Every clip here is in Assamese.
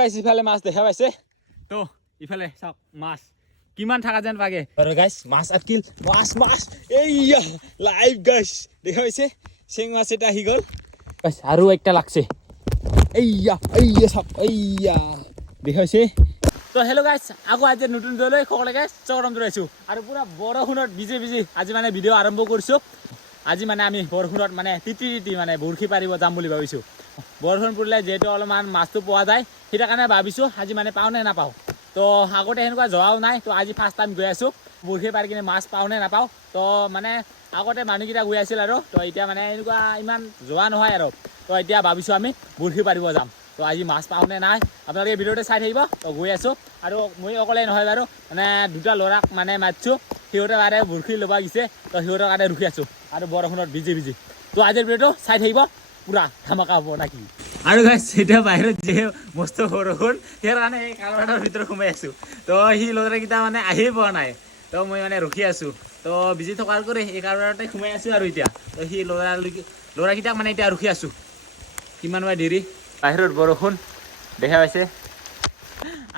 গাইস ইফালে মাছ দেখা পাইছে তো ইফালে চাওক মাছ কিমান থাকা যেন পাগে আৰু গাইস মাছ আকিল মাছ এইয়া লাইভ গাইস দেখা পাইছে চেং মাছ এটা আহি গল গাইস আৰু একটা লাগছে এইয়া চাওক এইয়া দেখা পাইছে তো হেল্ল' গাইস আকৌ আজি নতুন ভিডিঅ'লৈ সকলোকে গাইস স্বাগতম জনাইছো আৰু পুৰা বৰষুণত ভিজি আজি মানে ভিডিঅ' আৰম্ভ কৰিছো আজি মানে আমি বৰষুণত মানে তিতি মানে বৰশী পাৰিব যাম বুলি ভাবিছো বৰষুণ পৰিলে যেহেতু অলপমান মাছটো পোৱা যায় সেটা কাৰণে ভাবিছো আজি মানে পাও নে নাপাও তো আগতে এনেকুৱা যোৱাও নাই তো আজি ফাৰ্ষ্ট টাইম গৈ আছো বৰশী পাৰি কিনে মাছ পাও নে নাপাও তো মানে আগতে মানুহকেইটা গৈ আছিল আৰু তো এতিয়া মানে এনেকুৱা ইমান যোৱা নহয় আৰু তো এতিয়া ভাবিছো আমি বৰশী পাৰিব যাম তো আজি মাছ পাও নে নাই আপোনালোকে ভিডিঅ'তে চাই থাকিব তো গৈ আছো আৰু মই অকলে নহয় বাৰু মানে দুটা ল'ৰাক মানে মাতছো সিহঁতে মানে বৰশী ল'ব গৈছে তো সিহঁতৰ কাৰণে ৰখি আছো আৰু বৰষুণত ভিজি তো আজিৰ ভিডিঅ'টো চাই থাকিব পুৰা ধামাকা হ'ব নাকি আৰু গাইস এতিয়া বাহিৰত যে মস্ত বৰষুণ ইয়াৰ কাৰণে এই কালভাৰৰ ভিতৰত সোমাই আছো তো সি ল'ৰাকেইটা মানে আহিয়ে পোৱা নাই তো মই মানে ৰখি আছো তো ভিজি থকাৰ কৰি এই কালভাৰতে সোমাই আছো আৰু এতিয়া তো সি ল'ৰাকেইটাক মানে এতিয়া ৰখি আছো কিমান বাৰ দেৰি বাহিৰত বৰষুণ দেখা পাইছে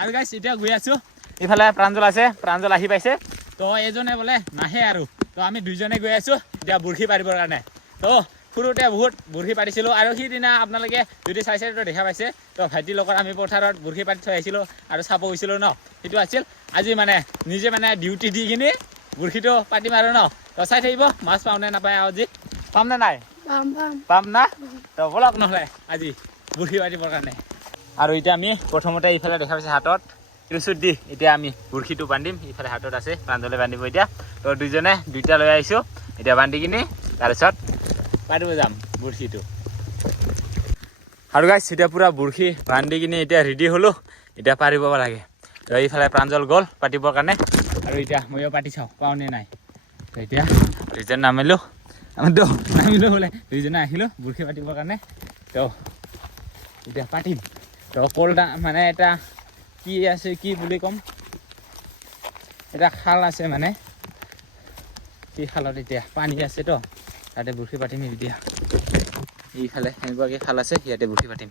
আৰু গাইস এতিয়া গৈ আছো ইফালে প্ৰাঞ্জল আছে প্ৰাঞ্জল আহি পাইছে তো এজনে বোলে নাহে আৰু তো আমি দুইজনে গৈ আছো এতিয়া বৰশী পাৰিবৰ কাৰণে তো সৰুতে বহুত বৰশী পাতিছিলো আৰু সিদিনা আপোনালোকে যদি চাইছে তো দেখা পাইছে তো ভাইটিৰ লগত আমি পথাৰত বৰশী পাতি থৈ আহিছিলো আৰু চাব গৈছিলো ন সেইটো আছিল আজি মানে নিজে মানে ডিউটি দি কিনে বৰশীটো পাতিম আৰু ন তো চাই থাকিব মাছ পাওঁ নে নাপায় আজি পাম নে নাই পাম না তো বলক নহ'লে আজি বৰশী পাতিবৰ কাৰণে আৰু এতিয়া আমি প্ৰথমতে ইফালে দেখা পাইছে হাতত ত্ৰিশুট দি এতিয়া আমি বৰশীটো বান্ধিম ইফালে হাতত আছে প্ৰাঞ্জলে বান্ধিব এতিয়া তো দুইজনে দুইটা লৈ আহিছো এতিয়া বান্ধি কিনে তাৰপিছত পাৰিব যাম বৰশীটো আৰু গাইছ এতিয়া পুৰা বৰশী বান্ধি কিনে এতিয়া ৰেডি হ'লো এতিয়া পাৰিব লাগে তো এইফালে প্ৰাঞ্জল গ'ল পাতিবৰ কাৰণে আৰু এতিয়া ময়ো পাতি চাওঁ পাওঁ নে নাই তো এতিয়া দুইজন নামিলো বোলে দুইজনে আহিলোঁ বৰশী পাতিবৰ কাৰণে তো এতিয়া পাতিম তো কলটা মানে এটা কি আছে কি বুলি ক'ম এটা খাল আছে মানে সেই খালত এতিয়া পানী আছে তো তাতে বৰশী পাতিম এতিয়া এইফালে এনেকুৱাকৈ খাল আছে ইয়াতে বৰশী পাতিম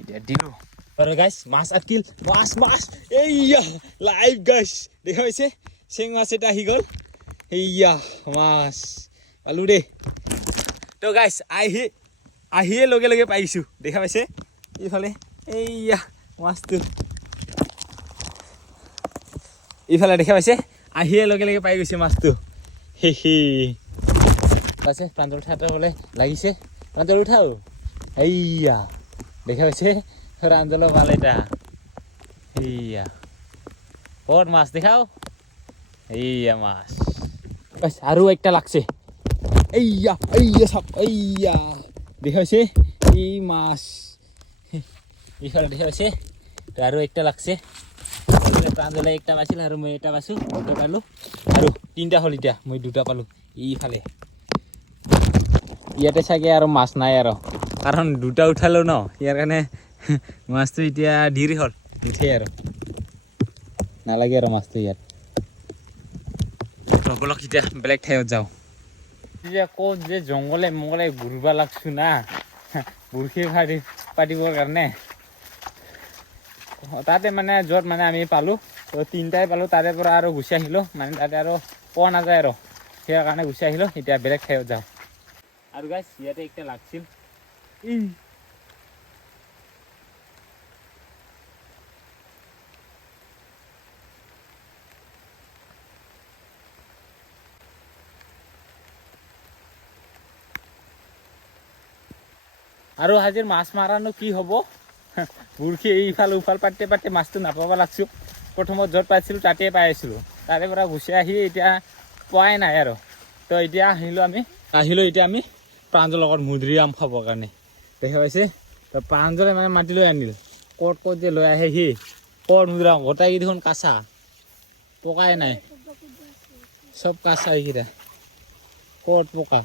এতিয়া দিলোঁ আৰু গাইছ মাছ আকিল মাছ এইয়া লাইভ গাইছ দেখা পাইছে চেং মাছ এটা আহি গ'ল এইয়া মাছ পালোঁ দেই তো গাইছ আহিয়ে লগে পাইছোঁ দেখা পাইছে এইফালে এইয়া মাছটো এইফালে দেখা পাইছে আহিয়ে লগে পাই গৈছে মাছটো আছে প্ৰাঞ্জল ঠাতে বোলে লাগিছে প্ৰাঞ্জল উঠাও এইয়া দেখা পাইছে প্ৰাঞ্জলৰ ভাল এটা এইয়া ক'ত মাছ দেখাও এইয়া মাছ আৰু একটা লাগছে এইয়া চাওক এইয়া দেখা পাইছে এই মাছ এইফালে দেখা পাইছে আৰু একটা লাগছে প্ৰাঞ্জলে একটা পাইছিল আৰু মই এটা পাইছোঁ দুটা পালোঁ আৰু তিনিটা হ'ল এতিয়া মই দুটা পালোঁ এইফালে ইয়াতে চাগে আৰু মাছ নাই আৰু কাৰণ দুটা উঠালোঁ ন ইয়াৰ কাৰণে মাছটো এতিয়া দেৰি হ'ল উঠে আৰু নালাগে আৰু মাছটো ইয়াত বলক এতিয়া বেলেগ ঠাইত যাওঁ এতিয়া ক'ত যে জংঘলে মংগলে ঘূৰিব লাগছোঁ না বৰশী পাতিবৰ কাৰণে তাতে মানে য'ত মানে আমি পালোঁ তো তিনিটাই পালোঁ তাৰে পৰা আৰু গুচি আহিলোঁ মানে তাতে আৰু পোৱা নাযায় আৰু সেই কাৰণে গুচি আহিলোঁ এতিয়া বেলেগ ঠাইত যাওঁ আৰু গাইছ ইয়াতে একটা লাগছিল আৰু আজিৰ মাছ মাৰানো কি হ'ব বৰশী এইফাল উফাল পাতিতে মাছটো নাপাব লাগছোঁ প্ৰথমত য'ত পাইছিলোঁ তাতে পাই আছিলোঁ তাৰে পৰা গুচি আহি এতিয়া পোৱাই নাই আৰু তো এতিয়া আহিলোঁ এতিয়া আমি প্ৰাঞ্জলৰ লগত মধুৰি আম খাবৰ কাৰণে দেখা পাইছে তো প্ৰাঞ্জলে মানে মাতি লৈ আনিল ক'ত যে লৈ আহে সি ক'ত মধুৰি আম গোটাই দেখোন কাঁচা পকাই নাই চব কাঁচা এইকেইটা ক'ত পকা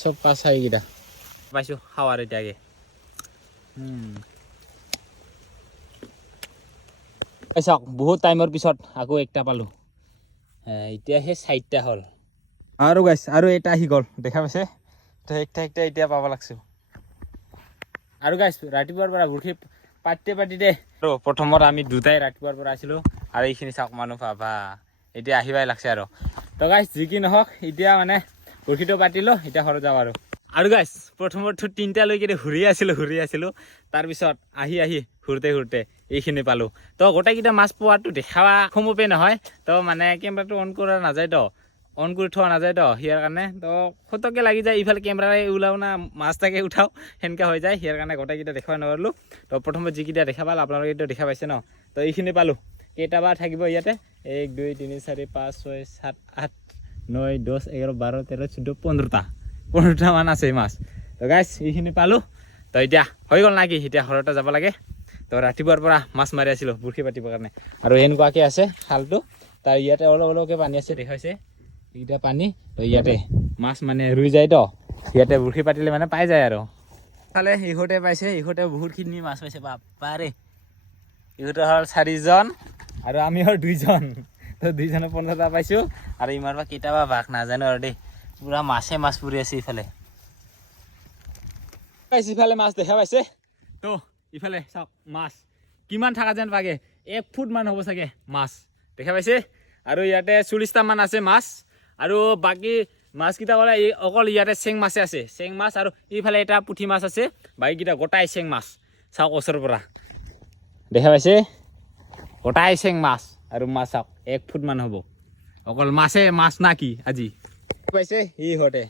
চব কাঁচা এইকেইটা পাইছোঁ খাৱাৰ এতিয়াকে চাওক বহুত টাইমৰ পিছত আকৌ একটা পালোঁ এতিয়া সেই 4টা হ'ল আৰু গাইছ আৰু এটা আহি গ'ল দেখা পাইছে তো একটা এতিয়া পাব লাগছোঁ আৰু গাইছ ৰাতিপুৱাৰ পৰা বৰশী পাতিতে আৰু প্ৰথমত আমি দুটাই ৰাতিপুৱাৰ পৰা আছিলোঁ আৰু এইখিনি চাওক মানুহ পাবা এতিয়া আহিবাই লাগছে আৰু তো গাইছ যি কি নহওক এতিয়া মানে বৰশীটো পাতিলোঁ এতিয়া ঘৰত যাওঁ আৰু গাইছ প্ৰথমতো 3টালৈকে ঘূৰি আছিলোঁ তাৰপিছত আহি ঘূৰোঁতে এইখিনি পালোঁ তো গোটেইকেইটা মাছ পোৱাটো দেখাবা সম্ভৱে নহয় তো মানে কেমেৰাটো অন কৰা নাযায় তো অন কৰি থোৱা নাযায় তো সিয়াৰ কাৰণে তো ফটককৈ লাগি যায় ইফালে কেমেৰাই ওলাও না মাছ তাকে উঠাও সেনেকৈ হৈ যায় সিয়াৰ কাৰণে গোটেইকেইটা দেখাব নোৱাৰিলোঁ তো প্ৰথমত যিকেইটা দেখা পাল আপোনালোকেতো দেখা পাইছে ন তো এইখিনি পালোঁ কেইটাবা থাকিব ইয়াতে 1 2 3 4 5 6 7 8 9 10 11 12 13 14 15টা মান আছে মাছ তো গাইছ এইখিনি পালোঁ তো এতিয়া হৈ গ'ল নাকি এতিয়া ঘৰতে যাব লাগে তো ৰাতিপুৱাৰ পৰা মাছ মাৰি আছিলোঁ বৰশী পাতিবৰ কাৰণে আৰু এনেকুৱাকৈ আছে খালটো তাৰ ইয়াতে অলপকৈ পানী আছে দেখাইছে এইকেইটা পানী তো ইয়াতে মাছ মানে ৰুই যায় তো ইয়াতে বৰশী পাতিলে মানে পাই যায় আৰু ফালে ইহঁতে পাইছে ইহঁতে বহুতখিনি মাছ পাইছে বাপাৰে ইহঁতে হ'ল 4জন আৰু আমি হ'ল 2জন তো 2জনে 15টা পাইছোঁ আৰু ইমান বা কেইটাবা ভাগ নাজানো আৰু দেই পুৰা মাছ পুৰি আছে ইফালে ইফালে মাছ দেখা পাইছে তো ইফালে চাওক মাছ কিমান থকা যেন পাগে 1 ফুট মান হ'ব চাগে মাছ দেখা পাইছে আৰু ইয়াতে 40টা মান আছে মাছ আৰু বাকী মাছকেইটা ক'লে অকল ইয়াতে চেং মাছে আছে চেং মাছ আৰু ইফালে এটা পুঠি মাছ আছে বাকীকেইটা গোটাই চেং মাছ চাওক ওচৰৰ পৰা দেখা পাইছে গোটাই চেং মাছ আৰু মাছ চাওক 1 ফুট মান হ'ব অকল মাছ না কি আজি পাইছে ইহঁতে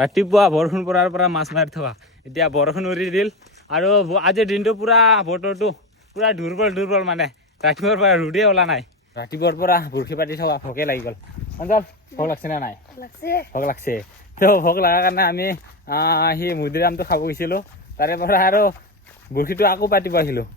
ৰাতিপুৱা বৰষুণ পৰাৰ পৰা মাছ মাৰি থকা এতিয়া বৰষুণ উৰি দিল আৰু আজিৰ দিনটো পুৰা বতৰটো পুৰা দুৰ্বল মানে ৰাতিপুৱাৰ পৰা ৰ'দেই ওলা নাই ৰাতিপুৱাৰ পৰা বৰশী পাতি থকা ভোকে লাগি গ'ল অঞ্চল ভোক লাগছে নে নাই ভোক লাগছে তো ভোক লগাৰ কাৰণে আমি সেই মধুৰিআমটো খাব গৈছিলোঁ তাৰে পৰা আৰু বৰশীটো আকৌ পাতিব আহিলোঁ